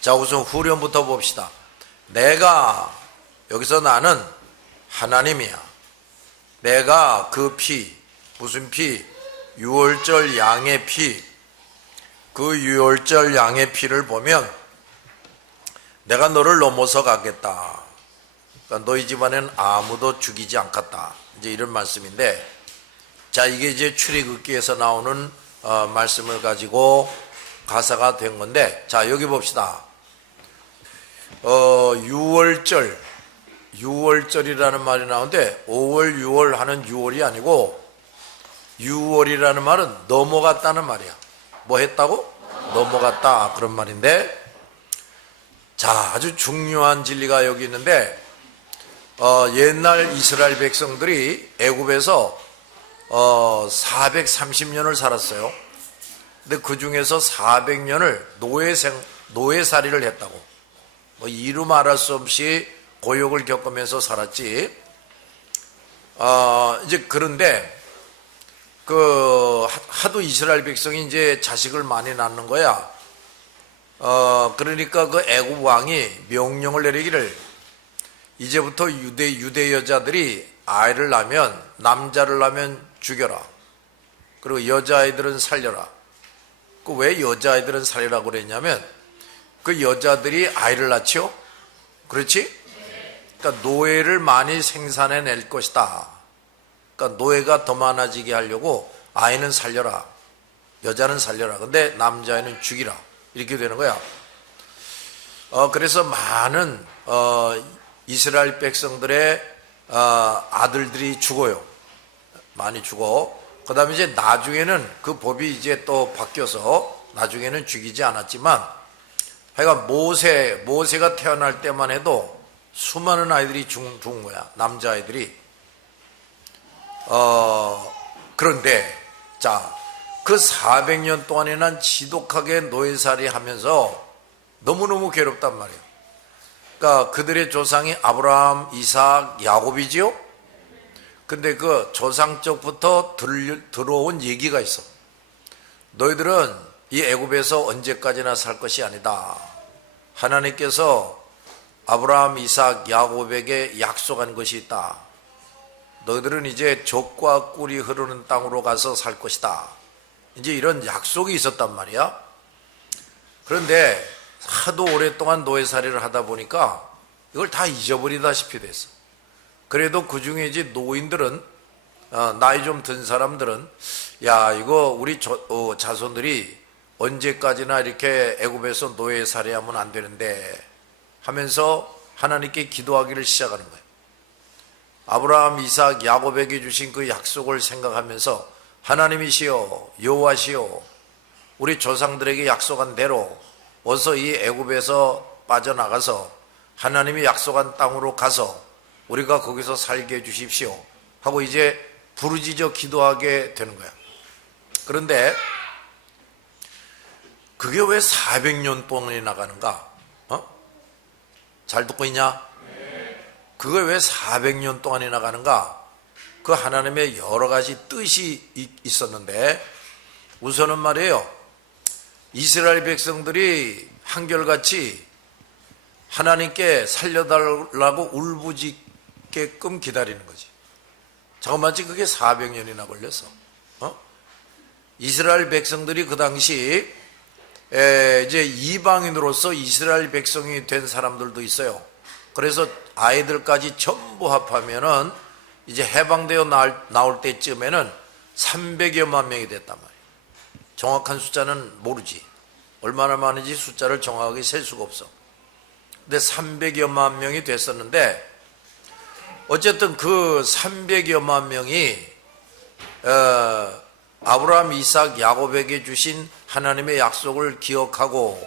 자, 우선 후련부터 봅시다. 내가, 여기서 나는 하나님이야. 내가 그 피, 무슨 피? 유월절 양의 피. 그 유월절 양의 피를 보면 내가 너를 넘어서 가겠다. 그러니까 너희 집안에는 아무도 죽이지 않겠다. 이제 이런 말씀인데, 자, 이게 이제 출애굽기에서 나오는 말씀을 가지고 가사가 된 건데, 자, 여기 봅시다. 유월절이라는 말이 나오는데 5월 6월 하는 6월이 아니고 6월이라는 말은 넘어갔다는 말이야. 뭐 했다고? 넘어갔다, 그런 말인데, 자, 아주 중요한 진리가 여기 있는데, 옛날 이스라엘 백성들이 애굽에서 430년을 살았어요. 근데 그 중에서 400년을 노예살이를 했다고. 뭐 이루 말할 수 없이 고역을 겪으면서 살았지. 이제 그런데 하도 이스라엘 백성이 이제 자식을 많이 낳는 거야. 그러니까 그 애굽 왕이 명령을 내리기를, 이제부터 유대 여자들이 아이를 낳으면, 남자를 낳으면 죽여라. 그리고 여자아이들은 살려라. 그 왜 여자아이들은 살리라고 그랬냐면, 그 여자들이 아이를 낳지요? 그렇지? 그러니까 노예를 많이 생산해낼 것이다. 그러니까 노예가 더 많아지게 하려고 아이는 살려라, 여자는 살려라, 근데 남자아이는 죽이라, 이렇게 되는 거야. 그래서 많은 이스라엘 백성들의 아들들이 죽어요. 많이 죽어. 그 다음에 이제 나중에는 그 법이 이제 또 바뀌어서 나중에는 죽이지 않았지만, 하여간 모세가 태어날 때만 해도 수많은 아이들이 죽은 거야. 남자아이들이. 그런데, 자, 그 400년 동안에 난 지독하게 노예살이 하면서 너무너무 괴롭단 말이에요. 그러니까 그들의 조상이 아브라함, 이삭, 야곱이지요? 근데 그 조상 쪽부터 들어온 얘기가 있어. 너희들은 이 애굽에서 언제까지나 살 것이 아니다. 하나님께서 아브라함, 이삭, 야곱에게 약속한 것이 있다. 너희들은 이제 젖과 꿀이 흐르는 땅으로 가서 살 것이다. 이제 이런 약속이 있었단 말이야. 그런데 하도 오랫동안 노예살이를 하다 보니까 이걸 다 잊어버리다시피 됐어. 그래도 그 중에 이제 노인들은, 나이 좀 든 사람들은, 야, 이거 우리 자손들이 언제까지나 이렇게 애굽에서 노예살이하면 안 되는데 하면서 하나님께 기도하기를 시작하는 거예요. 아브라함, 이삭, 야곱에게 주신 그 약속을 생각하면서, 하나님이시여, 여호와시여, 우리 조상들에게 약속한 대로 어서 이 애굽에서 빠져나가서 하나님이 약속한 땅으로 가서 우리가 거기서 살게 해주십시오 하고 이제 부르짖어 기도하게 되는 거야. 그런데 그게 왜 400년 동안이 나가는가? 잘 듣고 있냐? 그게 왜 400년 동안이 나가는가? 그 하나님의 여러 가지 뜻이 있었는데, 우선은 말이에요, 이스라엘 백성들이 한결같이 하나님께 살려달라고 울부짖게끔 기다리는 거지. 잠깐만, 그게 400년이나 걸렸어. 이스라엘 백성들이 그 당시 이제 이방인으로서 이스라엘 백성이 된 사람들도 있어요. 그래서 아이들까지 전부 합하면은 이제 해방되어 나올 때쯤에는 300여만 명이 됐단 말이에요. 정확한 숫자는 모르지. 얼마나 많은지 숫자를 정확하게 셀 수가 없어. 근데 300여만 명이 됐었는데, 어쨌든 그 300여만 명이 아브라함, 이삭, 야곱에게 주신 하나님의 약속을 기억하고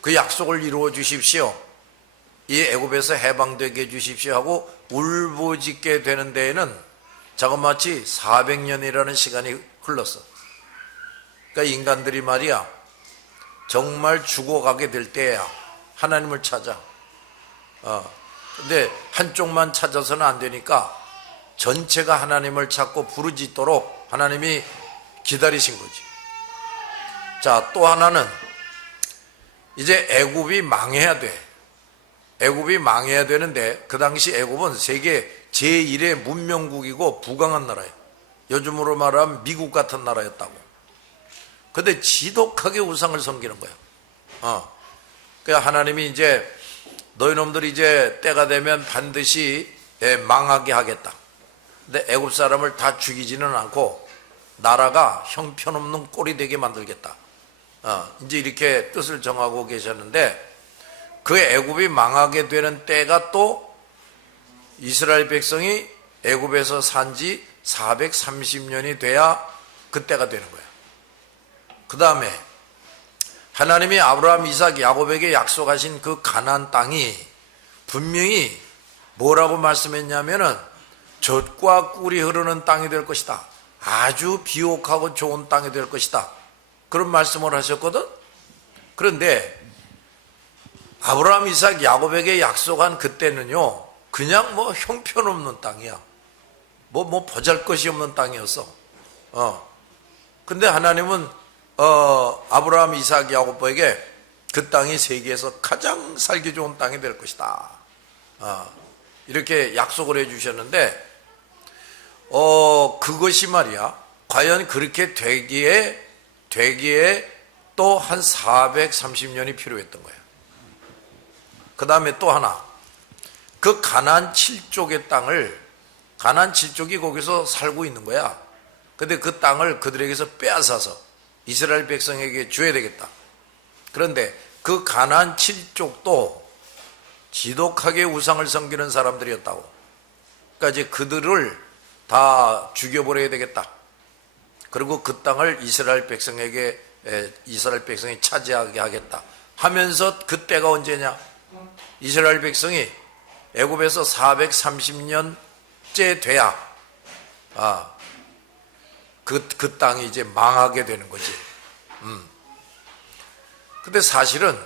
그 약속을 이루어 주십시오, 이 애굽에서 해방되게 해주십시오 하고 울부짖게 되는 데에는 자그마치 400년이라는 시간이 흘렀어. 그러니까 인간들이 말이야, 정말 죽어가게 될 때야 하나님을 찾아. 근데 한쪽만 찾아서는 안 되니까 전체가 하나님을 찾고 부르짖도록 하나님이 기다리신 거지. 자, 또 하나는 이제 애굽이 망해야 돼. 애굽이 망해야 되는데 그 당시 애굽은 세계 제1의 문명국이고 부강한 나라예요. 요즘으로 말하면 미국 같은 나라였다고. 근데 지독하게 우상을 섬기는 거야. 그러니까 하나님이 이제 너희놈들이 이제 때가 되면 반드시 망하게 하겠다. 근데 애굽 사람을 다 죽이지는 않고 나라가 형편없는 꼴이 되게 만들겠다. 이제 이렇게 뜻을 정하고 계셨는데 그 애굽이 망하게 되는 때가 또 이스라엘 백성이 애굽에서 산 지 430년이 돼야 그때가 되는 거야. 그 다음에 하나님이 아브라함, 이삭, 야곱에게 약속하신 그 가나안 땅이 분명히 뭐라고 말씀했냐면은 젖과 꿀이 흐르는 땅이 될 것이다. 아주 비옥하고 좋은 땅이 될 것이다. 그런 말씀을 하셨거든. 그런데 아브라함, 이삭, 야곱에게 약속한 그때는요 그냥 뭐 형편없는 땅이야. 뭐 보잘것이 없는 땅이었어. 근데 하나님은 아브라함, 이삭, 야곱에게 그 땅이 세계에서 가장 살기 좋은 땅이 될 것이다. 이렇게 약속을 해주셨는데 그것이 말이야 과연 그렇게 되기에 또 한 430년이 필요했던 거야. 그 다음에 또 하나, 그 가나안 7족의 땅을, 가나안 7족이 거기서 살고 있는 거야. 근데 그 땅을 그들에게서 빼앗아서 이스라엘 백성에게 줘야 되겠다. 그런데 그 가나안 7족도 지독하게 우상을 섬기는 사람들이었다고. 그러니까 이제 그들을 다 죽여버려야 되겠다. 그리고 그 땅을 이스라엘 백성이 차지하게 하겠다 하면서 그때가 언제냐? 이스라엘 백성이 애굽에서 430년째 돼야 그 땅이 이제 망하게 되는 거지. 근데 사실은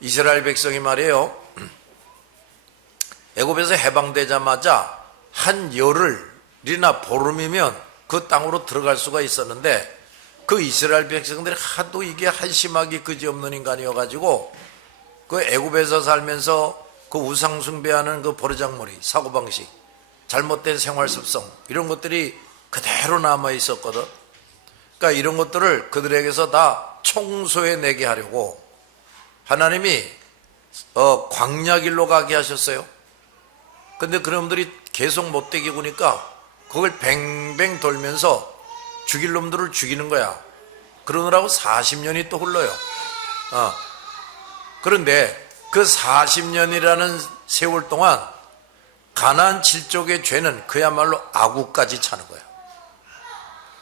이스라엘 백성이 말이에요 애굽에서 해방되자마자 한 열흘이나 보름이면 그 땅으로 들어갈 수가 있었는데 그 이스라엘 백성들이 하도 이게 한심하기 그지없는 인간이어가지고 그 애굽에서 살면서 그 우상 숭배하는 그 버르장머리, 사고방식, 잘못된 생활습성 이런 것들이 그대로 남아 있었거든. 그러니까 이런 것들을 그들에게서 다 청소해내게 하려고 하나님이 광야길로 가게 하셨어요. 근데 그놈들이 계속 못되게 구니까 그걸 뱅뱅 돌면서 죽일 놈들을 죽이는 거야. 그러느라고 40년이 또 흘러요. 그런데 그 40년이라는 세월 동안 가나안 7족의 죄는 그야말로 아구까지 차는 거야.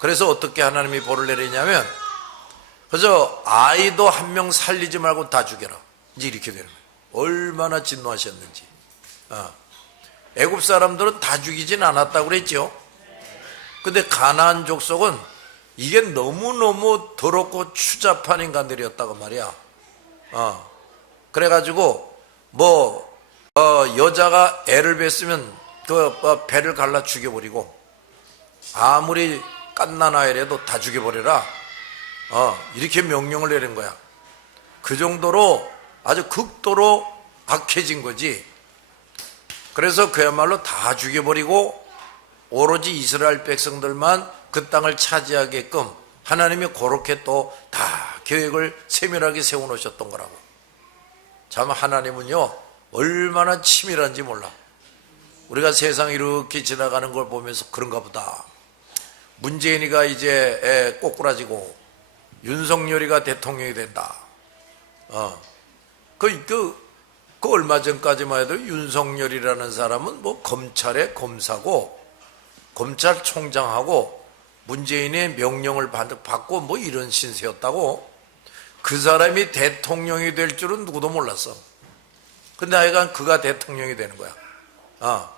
그래서 어떻게 하나님이 벌을 내리냐면 그래서 아이도 한 명 살리지 말고 다 죽여라. 이제 이렇게 되는 거야. 얼마나 진노하셨는지. 애굽 사람들은 다 죽이진 않았다고 그랬죠. 근데 가나안 족속은 이게 너무너무 더럽고 추잡한 인간들이었다고 말이야. 그래가지고 여자가 애를 뱄으면 그 배를 갈라 죽여버리고 아무리 갓난아이라도 다 죽여버려라. 이렇게 명령을 내린 거야. 그 정도로 아주 극도로 악해진 거지. 그래서 그야말로 다 죽여버리고 오로지 이스라엘 백성들만 그 땅을 차지하게끔 하나님이 그렇게 또 다 계획을 세밀하게 세워놓으셨던 거라고. 참 하나님은요 얼마나 치밀한지 몰라. 우리가 세상 이렇게 지나가는 걸 보면서 그런가 보다. 문재인이가 이제 꼬꾸라지고 윤석열이가 대통령이 된다. 그 얼마 전까지만 해도 윤석열이라는 사람은 뭐 검찰의 검사고 검찰총장하고 문재인의 명령을 받고 뭐 이런 신세였다고. 그 사람이 대통령이 될 줄은 누구도 몰랐어. 근데 하여간 그가 대통령이 되는 거야.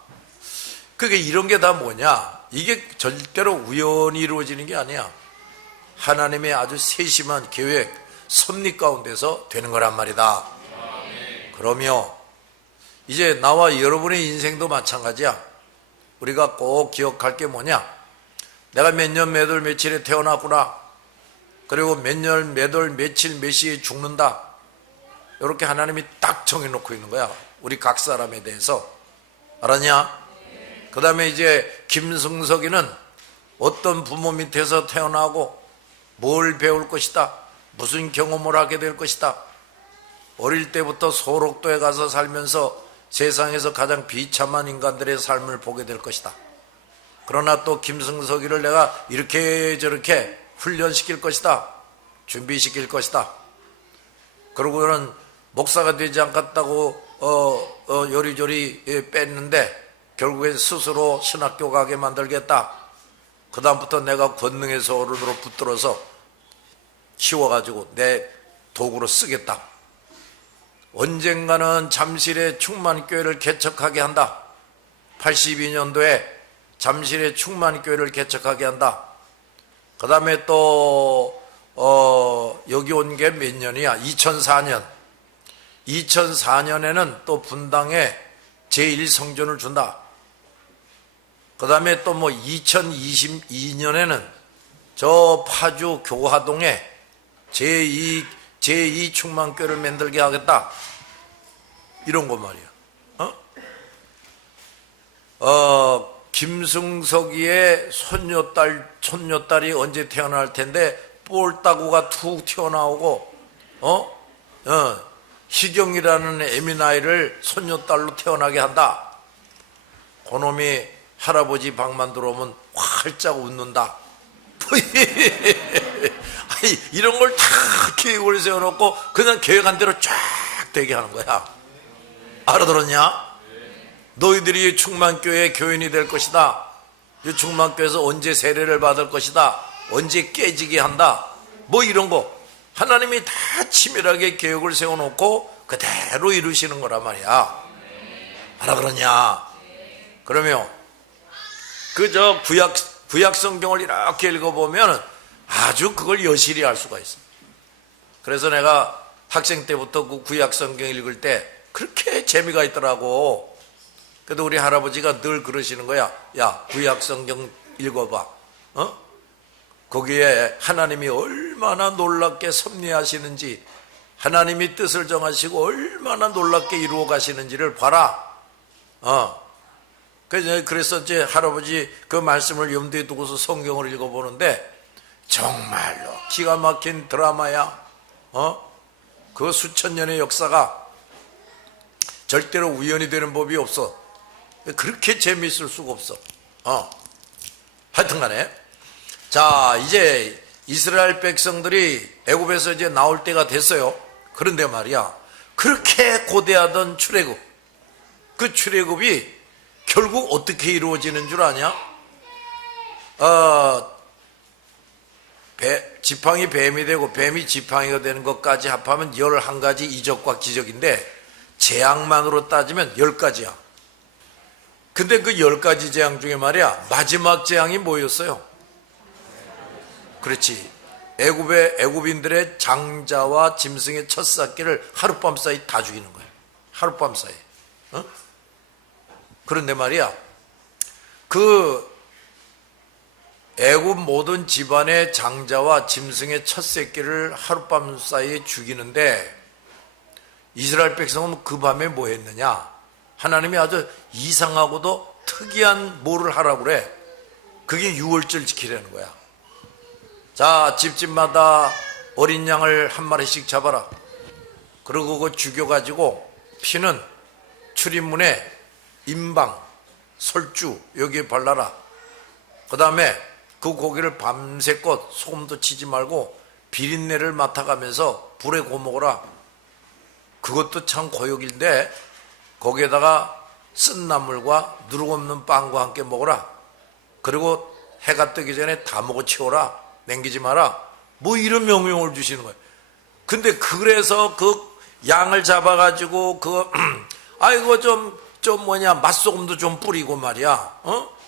그게 이런 게 다 뭐냐? 이게 절대로 우연히 이루어지는 게 아니야. 하나님의 아주 세심한 계획, 섭리 가운데서 되는 거란 말이다. 그러며 이제 나와 여러분의 인생도 마찬가지야. 우리가 꼭 기억할 게 뭐냐? 내가 몇 년 몇 월 며칠에 태어났구나. 그리고 몇 년 몇 월 며칠 몇 시에 죽는다. 이렇게 하나님이 딱 정해놓고 있는 거야. 우리 각 사람에 대해서. 알았냐? 그 다음에 이제 김승석이는 어떤 부모 밑에서 태어나고 뭘 배울 것이다, 무슨 경험을 하게 될 것이다. 어릴 때부터 소록도에 가서 살면서 세상에서 가장 비참한 인간들의 삶을 보게 될 것이다. 그러나 또 김승석이를 내가 이렇게 저렇게 훈련시킬 것이다, 준비시킬 것이다. 그러고는 목사가 되지 않겠다고 요리조리 뺐는데 결국엔 스스로 신학교 가게 만들겠다. 그 다음부터 내가 권능에서 어른으로 붙들어서 키워가지고 내 도구로 쓰겠다. 언젠가는 잠실의 충만교회를 개척하게 한다. 82년도에 잠실의 충만교회를 개척하게 한다. 그 다음에 또 여기 온 게 몇 년이야? 2004년. 2004년에는 또 분당에 제1성전을 준다. 그 다음에 또 뭐 2022년에는 저 파주 교화동에 제2 충만교회를 만들게 하겠다. 이런 거 말이야. 김승석이의 손녀딸이 언제 태어날 텐데 볼따구가 툭 튀어나오고 희경이라는 애미나이를 손녀딸로 태어나게 한다. 그놈이 할아버지 방만 들어오면 활짝 웃는다. 이런 걸 다 계획을 세워놓고 그냥 계획한 대로 쫙 되게 하는 거야. 알아들었냐? 너희들이 충만교회 교인이 될 것이다. 이 충만교회에서 언제 세례를 받을 것이다. 언제 깨지게 한다. 뭐 이런 거 하나님이 다 치밀하게 계획을 세워놓고 그대로 이루시는 거란 말이야. 알아들었냐? 그러면 그저 구약 성경을 이렇게 읽어보면 아주 그걸 여실히 알 수가 있어. 그래서 내가 학생 때부터 그 구약 성경 읽을 때 그렇게 재미가 있더라고. 그래도 우리 할아버지가 늘 그러시는 거야. 야, 구약 성경 읽어봐. 거기에 하나님이 얼마나 놀랍게 섭리하시는지, 하나님이 뜻을 정하시고 얼마나 놀랍게 이루어 가시는지를 봐라. 그래서 이제 할아버지 그 말씀을 염두에 두고서 성경을 읽어보는데 정말로 기가 막힌 드라마야. 그 수천 년의 역사가 절대로 우연이 되는 법이 없어. 그렇게 재미있을 수가 없어. 하여튼 간에 자, 이제 이스라엘 백성들이 애굽에서 이제 나올 때가 됐어요. 그런데 말이야, 그렇게 고대하던 출애굽, 그 출애굽이 결국 어떻게 이루어지는 줄 아냐? 지팡이 뱀이 되고 뱀이 지팡이가 되는 것까지 합하면 11가지 이적과 기적인데 재앙만으로 따지면 10가지야. 근데 그 10가지 재앙 중에 말이야, 마지막 재앙이 뭐였어요? 그렇지. 애굽인들의 장자와 짐승의 첫 새끼를 하룻밤 사이 다 죽이는 거야. 하룻밤 사이. 그런데 말이야, 그 애굽 모든 집안의 장자와 짐승의 첫 새끼를 하룻밤 사이에 죽이는데 이스라엘 백성은 그 밤에 뭐 했느냐? 하나님이 아주 이상하고도 특이한 뭐를 하라고 그래. 그게 유월절 지키라는 거야. 자, 집집마다 어린 양을 한 마리씩 잡아라. 그리고 그거 죽여가지고 피는 출입문에 임방, 설주 여기에 발라라. 그 다음에 그 고기를 밤새껏 소금도 치지 말고 비린내를 맡아가면서 불에 구워 먹어라. 그것도 참 고역인데 거기에다가 쓴 나물과 누룩 없는 빵과 함께 먹어라. 그리고 해가 뜨기 전에 다 먹어 치워라. 남기지 마라. 뭐 이런 명령을 주시는 거예요. 근데 그래서 그 양을 잡아가지고 아이고 좀 맛소금도 좀 뿌리고 말이야.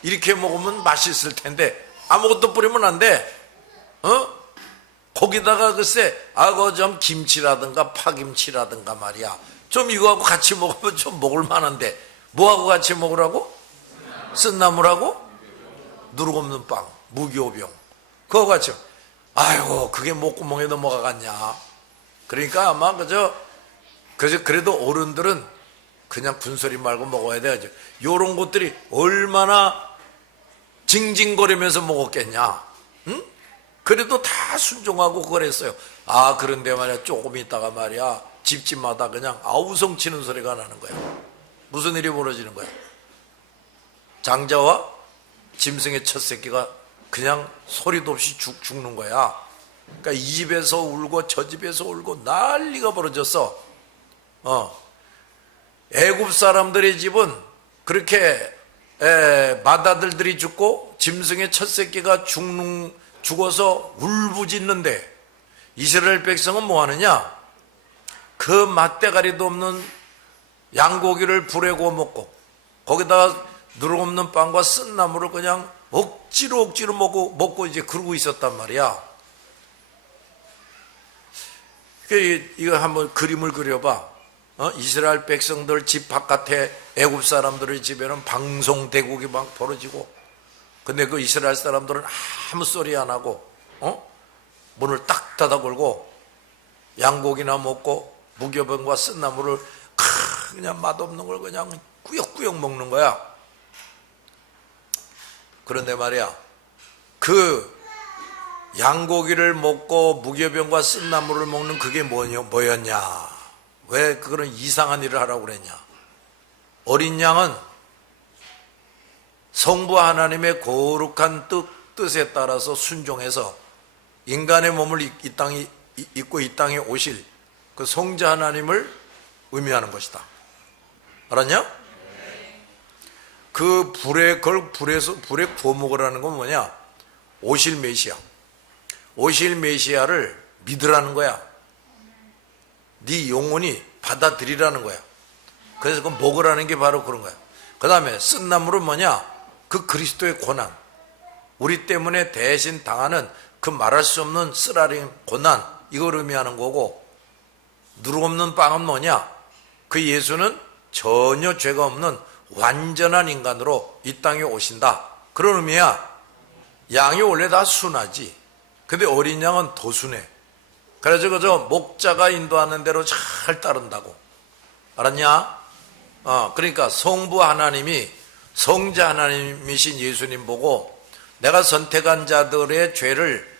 이렇게 먹으면 맛있을 텐데 아무것도 뿌리면 안 돼. 거기다가 글쎄 좀 김치라든가 파김치라든가 말이야. 좀 이거하고 같이 먹으면 좀 먹을 만한데 뭐하고 같이 먹으라고? 쓴나물하고 누룩 없는 빵, 무교병. 그거 같이. 아이고 그게 목구멍에 넘어가겠냐. 그러니까 아마 그저 그래도 어른들은 그냥 군소리 말고 먹어야 돼야죠. 요런 것들이 얼마나 징징거리면서 먹었겠냐. 응? 그래도 다 순종하고 그랬어요. 그런데 말이야, 조금 있다가 말이야, 집집마다 그냥 아우성 치는 소리가 나는 거야. 무슨 일이 벌어지는 거야? 장자와 짐승의 첫 새끼가 그냥 소리도 없이 죽는 거야. 그러니까 이 집에서 울고 저 집에서 울고 난리가 벌어졌어. 애굽 사람들의 집은 그렇게 맏아들들이 죽고 짐승의 첫 새끼가 죽어서 울부짖는데, 이스라엘 백성은 뭐 하느냐? 그 맛대가리도 없는 양고기를 불에 구워 먹고 거기다가 누룩 없는 빵과 쓴 나물을 그냥 억지로 먹고 이제 그러고 있었단 말이야. 이거 한번 그림을 그려봐. 이스라엘 백성들 집 바깥에 애굽 사람들의 집에는 방송대국이 막 벌어지고, 근데 그 이스라엘 사람들은 아무 소리 안 하고 문을 딱 닫아 걸고 양고기나 먹고 무교병과 쓴 나물을 그냥 맛없는 걸 그냥 꾸역꾸역 먹는 거야. 그런데 말이야, 그 양고기를 먹고 무교병과 쓴 나물을 먹는 그게 뭐였냐? 왜 그런 이상한 일을 하라고 그랬냐? 어린 양은 성부 하나님의 거룩한 뜻에 따라서 순종해서 인간의 몸을 입고 이 땅에 오실 그 성자 하나님을 의미하는 것이다. 알았냐? 그 불에 구워 먹으라는 건 뭐냐? 오실 메시아. 오실 메시아를 믿으라는 거야. 네 영혼이 받아들이라는 거야. 그래서 그 먹으라는 게 바로 그런 거야. 그 다음에 쓴 나물은 뭐냐? 그 그리스도의 고난, 우리 때문에 대신 당하는 그 말할 수 없는 쓰라린 고난, 이걸 의미하는 거고, 누룩 없는 빵은 뭐냐? 그 예수는 전혀 죄가 없는 완전한 인간으로 이 땅에 오신다, 그런 의미야. 양이 원래 다 순하지, 근데 어린 양은 더 순해. 그래서 그저 목자가 인도하는 대로 잘 따른다고. 알았냐? 그러니까 성부 하나님이 성자 하나님이신 예수님 보고 내가 선택한 자들의 죄를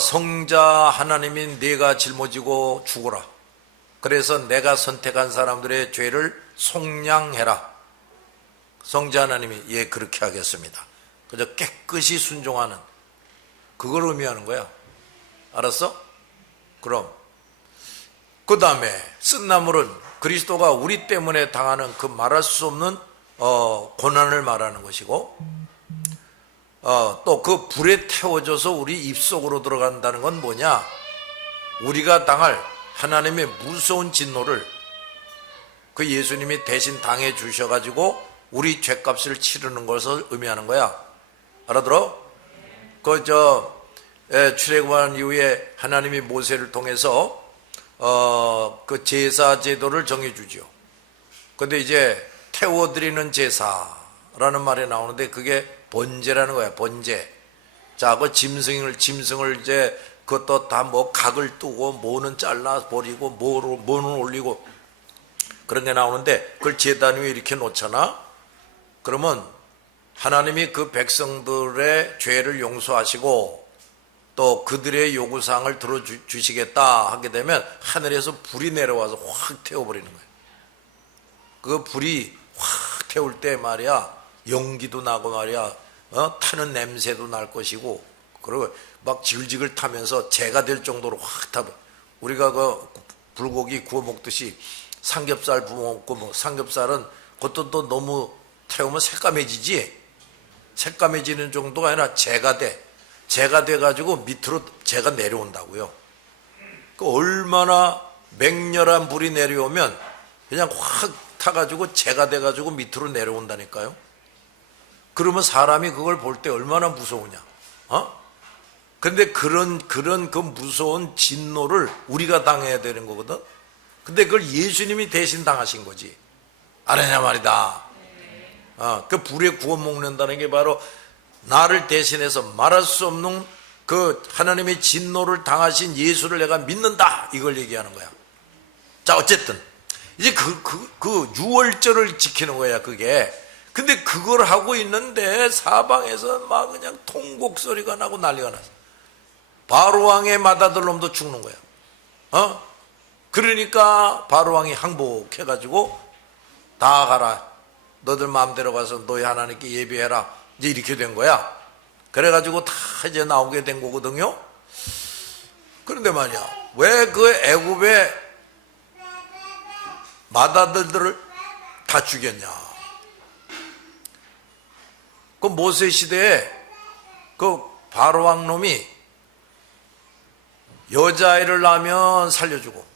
성자 하나님인 네가 짊어지고 죽어라. 그래서 내가 선택한 사람들의 죄를 속량해라. 성자 하나님이 예 그렇게 하겠습니다. 그저 깨끗이 순종하는 그걸 의미하는 거야. 알았어? 그럼 그 다음에 쓴 나물은 그리스도가 우리 때문에 당하는 그 말할 수 없는 고난을 말하는 것이고, 또 그 불에 태워져서 우리 입속으로 들어간다는 건 뭐냐? 우리가 당할 하나님의 무서운 진노를 그 예수님이 대신 당해 주셔가지고 우리 죄값을 치르는 것을 의미하는 거야. 알아들어? 출애굽한 이후에 하나님이 모세를 통해서 그 제사 제도를 정해주죠. 근데 이제 태워드리는 제사라는 말이 나오는데 그게 번제라는 거야. 번제. 자, 그 짐승을 이제 그것도 다 뭐 각을 뜨고 뭐는 잘라 버리고 뭐는 올리고 그런 게 나오는데 그걸 제단 위에 이렇게 놓잖아. 그러면 하나님이 그 백성들의 죄를 용서하시고 또 그들의 요구사항을 들어주시겠다 하게 되면 하늘에서 불이 내려와서 확 태워버리는 거예요. 그 불이 확 태울 때 말이야, 연기도 나고 말이야, 타는 냄새도 날 것이고, 그리고 막 지글지글 타면서 재가 될 정도로 확 타. 우리가 그 불고기 구워 먹듯이 삼겹살 구워 먹고, 뭐 삼겹살은 그것도 또 너무 태우면 새까매지지. 새까매지는 정도가 아니라 재가 돼. 재가 돼가지고 밑으로 재가 내려온다고요. 그 얼마나 맹렬한 불이 내려오면 그냥 확 타가지고 재가 돼가지고 밑으로 내려온다니까요. 그러면 사람이 그걸 볼 때 얼마나 무서우냐. 근데 그런 그 무서운 진노를 우리가 당해야 되는 거거든. 근데 그걸 예수님이 대신 당하신 거지. 알았냐 말이다. 그 불에 구워 먹는다는 게 바로 나를 대신해서 말할 수 없는 그 하나님의 진노를 당하신 예수를 내가 믿는다, 이걸 얘기하는 거야. 자, 어쨌든 이제 그 유월절을 지키는 거야, 그게. 근데 그걸 하고 있는데 사방에서 막 그냥 통곡 소리가 나고 난리가 났어. 바로왕의 맏아들 놈도 죽는 거야. 그러니까 바로왕이 항복해가지고 다 가라, 너들 마음대로 가서 너희 하나님께 예배해라, 이제 이렇게 된 거야. 그래가지고 다 이제 나오게 된 거거든요. 그런데 말이야, 왜 그 애굽의 맏아들들을 다 죽였냐? 그 모세 시대에 그 바로왕 놈이 여자아이를 낳으면 살려주고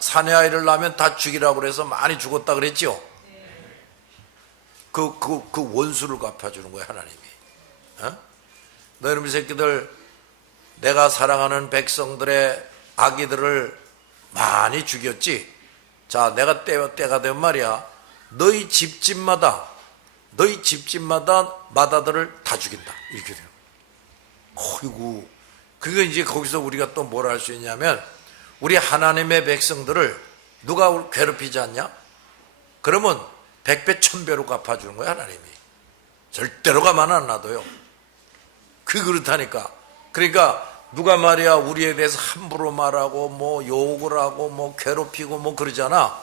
사내아이를 낳으면 다 죽이라고 그래서 많이 죽었다 그랬죠. 그 원수를 갚아주는 거야, 하나님이. 너 이놈의 새끼들, 내가 사랑하는 백성들의 아기들을 많이 죽였지. 자, 내가 때가 되면 말이야, 너희 집집마다 맏아들을 다 죽인다, 이렇게 돼요. 어이구, 그게 이제 거기서 우리가 또 뭘 할 수 있냐면, 우리 하나님의 백성들을 누가 괴롭히지 않냐? 그러면 100배 1000배로 갚아주는 거야, 하나님이. 절대로 가만 안 놔둬요. 그렇다니까. 그러니까 누가 말이야 우리에 대해서 함부로 말하고 뭐 욕을 하고 뭐 괴롭히고 뭐 그러잖아.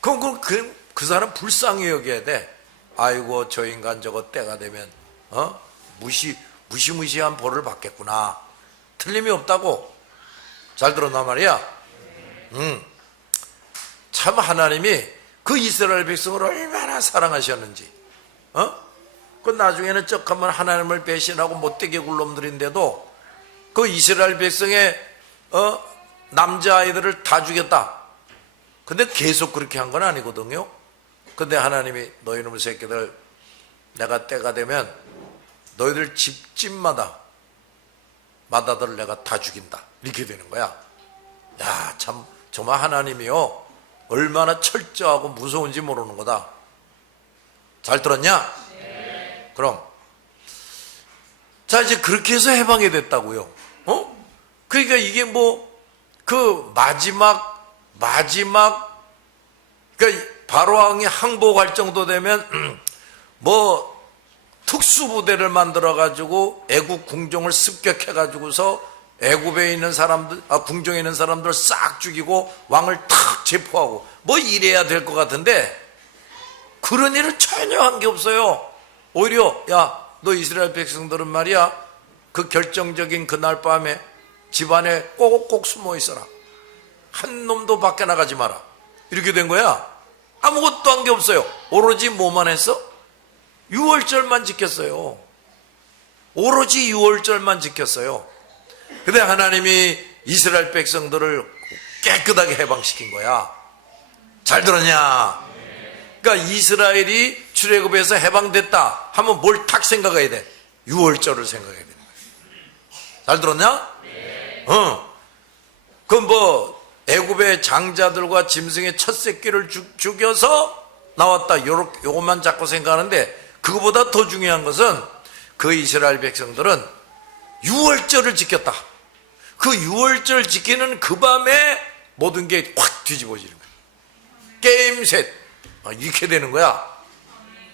그럼 그 사람 불쌍히 여겨야 돼. 아이고, 저 인간 저거 때가 되면 무시무시한 벌을 받겠구나. 틀림이 없다고. 잘 들었나 말이야. 참 하나님이 그 이스라엘 백성을 얼마나 사랑하셨는지. 그 나중에는 쩍하면 하나님을 배신하고 못되게 굴놈들인데도 그 이스라엘 백성의 남자아이들을 다 죽였다. 근데 계속 그렇게 한 건 아니거든요. 근데 하나님이 너희 놈의 새끼들, 내가 때가 되면 너희들 집집마다 맏아들을 내가 다 죽인다, 이렇게 되는 거야. 야, 참 정말 하나님이요 얼마나 철저하고 무서운지 모르는 거다. 잘 들었냐? 네. 그럼 자, 이제 그렇게 해서 해방이 됐다고요. 그러니까 이게 뭐 그 마지막 그러니까 바로왕이 항복할 정도 되면 뭐 특수부대를 만들어 가지고 애굽 궁정을 습격해 가지고서 애굽에 있는 사람들, 궁정에 있는 사람들 싹 죽이고 왕을 탁 체포하고 뭐 이래야 될 것 같은데 그런 일을 전혀 한 게 없어요. 오히려 야, 너 이스라엘 백성들은 말이야 그 결정적인 그날 밤에 집안에 꼭꼭 숨어 있어라. 한 놈도 밖에 나가지 마라. 이렇게 된 거야. 아무것도 한 게 없어요. 오로지 뭐만 했어? 유월절만 지켰어요. 오로지 유월절만 지켰어요. 근데 하나님이 이스라엘 백성들을 깨끗하게 해방시킨 거야. 잘 들었냐? 그러니까 이스라엘이 출애굽에서 해방됐다 하면 뭘 탁 생각해야 돼? 유월절을 생각해야 되는 거야. 잘 들었냐? 그럼 뭐 애굽의 장자들과 짐승의 첫 새끼를 죽여서 나왔다, 요것만 자꾸 생각하는데 그거보다 더 중요한 것은 그 이스라엘 백성들은 유월절을 지켰다. 그 유월절 지키는 그 밤에 모든 게 확 뒤집어지는 거야. 게임 셋, 이렇게 되는 거야.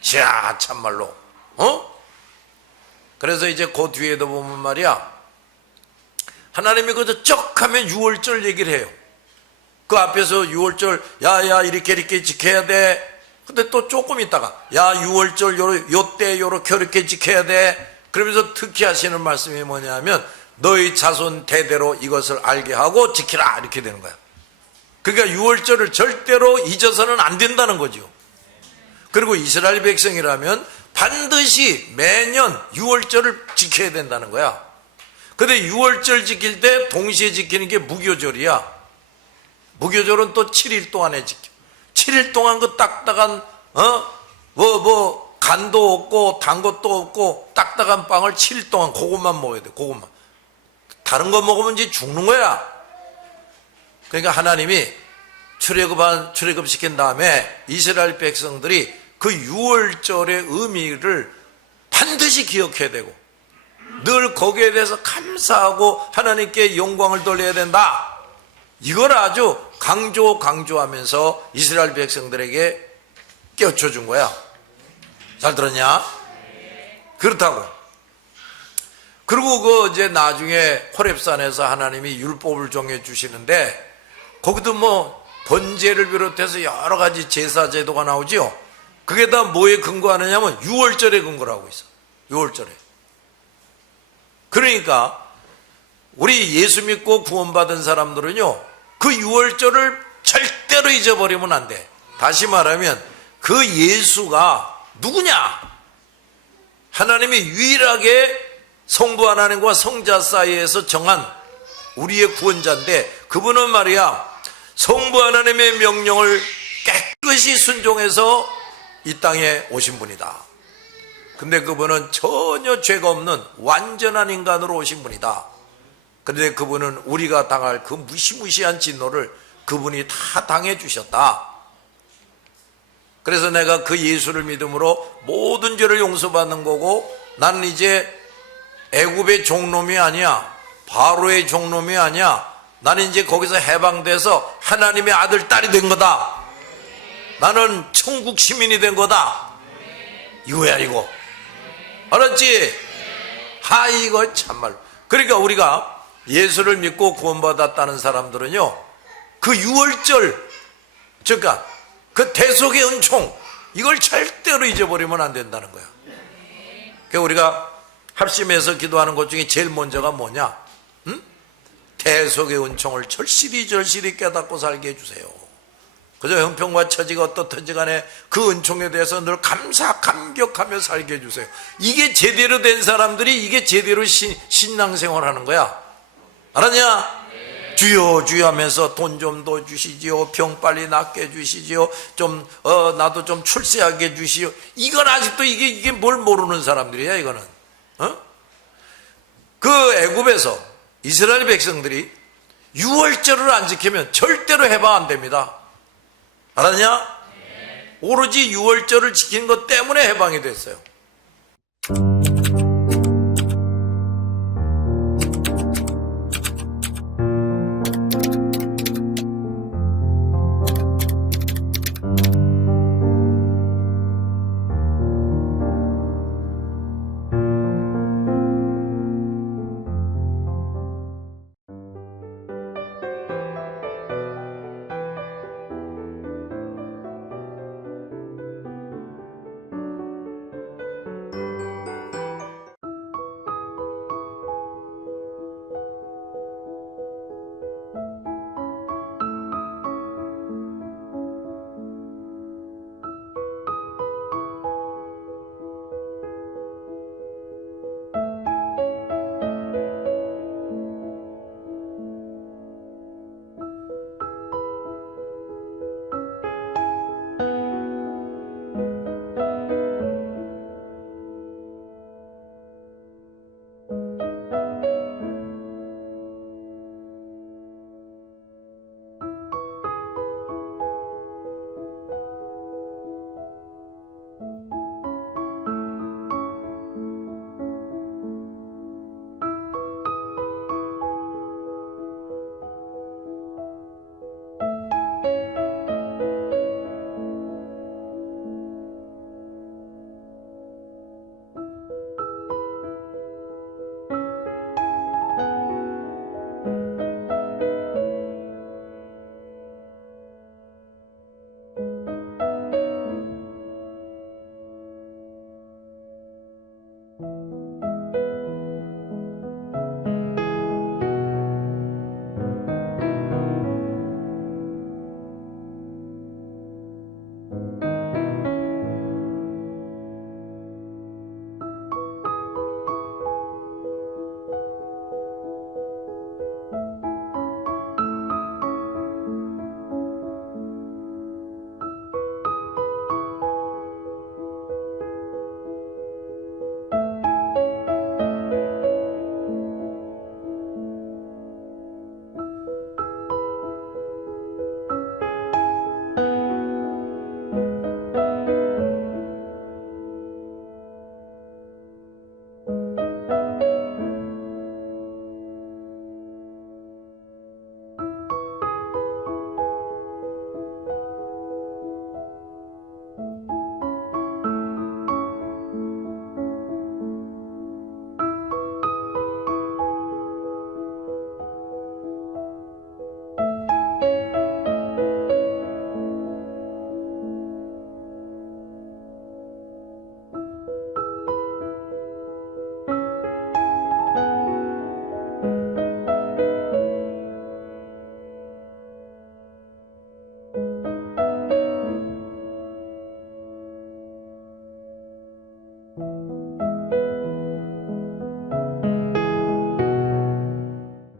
자, 참말로. 그래서 이제 그 뒤에도 보면 말이야, 하나님이 그저 쩍 하면 유월절 얘기를 해요. 그 앞에서 유월절 야야 이렇게 지켜야 돼. 근데 또 조금 있다가 야, 유월절 요때 요렇게 지켜야 돼. 그러면서 특히 하시는 말씀이 뭐냐면 너희 자손 대대로 이것을 알게 하고 지키라, 이렇게 되는 거야. 그러니까 유월절을 절대로 잊어서는 안 된다는 거죠. 그리고 이스라엘 백성이라면 반드시 매년 유월절을 지켜야 된다는 거야. 근데 유월절 지킬 때 동시에 지키는 게 무교절이야. 무교절은 또 7일 동안에 지켜. 7일 동안 그 딱딱한 간도 없고 단 것도 없고 딱딱한 빵을 7일 동안 그것만 먹어야 돼. 그것만. 다른 거 먹으면 이제 죽는 거야. 그러니까 하나님이 출애굽시킨 다음에 이스라엘 백성들이 그 유월절의 의미를 반드시 기억해야 되고 늘 거기에 대해서 감사하고 하나님께 영광을 돌려야 된다. 이걸 아주 강조하면서 이스라엘 백성들에게 깨우쳐준 거야. 잘 들었냐? 그렇다고. 그리고 이제 나중에 호렙산에서 하나님이 율법을 정해 주시는데, 거기도 뭐 번제를 비롯해서 여러 가지 제사 제도가 나오죠. 그게 다 뭐에 근거하느냐면 유월절에 근거를 하고 있어. 유월절에. 그러니까 우리 예수 믿고 구원받은 사람들은요, 그 유월절을 절대로 잊어버리면 안 돼. 다시 말하면 그 예수가 누구냐? 하나님이 유일하게 성부 하나님과 성자 사이에서 정한 우리의 구원자인데, 그분은 말이야 성부 하나님의 명령을 깨끗이 순종해서 이 땅에 오신 분이다. 근데 그분은 전혀 죄가 없는 완전한 인간으로 오신 분이다. 그런데 그분은 우리가 당할 그 무시무시한 진노를 그분이 다 당해 주셨다. 그래서 내가 그 예수를 믿음으로 모든 죄를 용서받는 거고, 나는 이제 애굽의 종놈이 아니야, 바로의 종놈이 아니야. 나는 이제 거기서 해방돼서 하나님의 아들 딸이 된 거다. 나는 천국 시민이 된 거다. 이거야 이거. 알았지? 이거 참말로. 그러니까 우리가 예수를 믿고 구원받았다는 사람들은요, 그 유월절, 그러니까 그 대속의 은총, 이걸 절대로 잊어버리면 안 된다는 거야. 그러니까 우리가 합심해서 기도하는 것 중에 제일 먼저가 뭐냐? 대속의 은총을 절실히 깨닫고 살게 해주세요. 그저 형편과 처지가 어떻든지 간에 그 은총에 대해서 늘 감격하며 살게 해주세요. 이게 제대로 된 사람들이 이게 제대로 신앙생활 하는 거야. 알았냐? 주여 주여 하면서 돈 좀 더 주시지요, 병 빨리 낫게 해주시지요, 나도 좀 출세하게 해주시오. 이건 아직도 이게 뭘 모르는 사람들이야. 이거는 그 애굽에서 이스라엘 백성들이 유월절을 안 지키면 절대로 해방 안 됩니다. 알았냐? 오로지 유월절을 지키는 것 때문에 해방이 됐어요.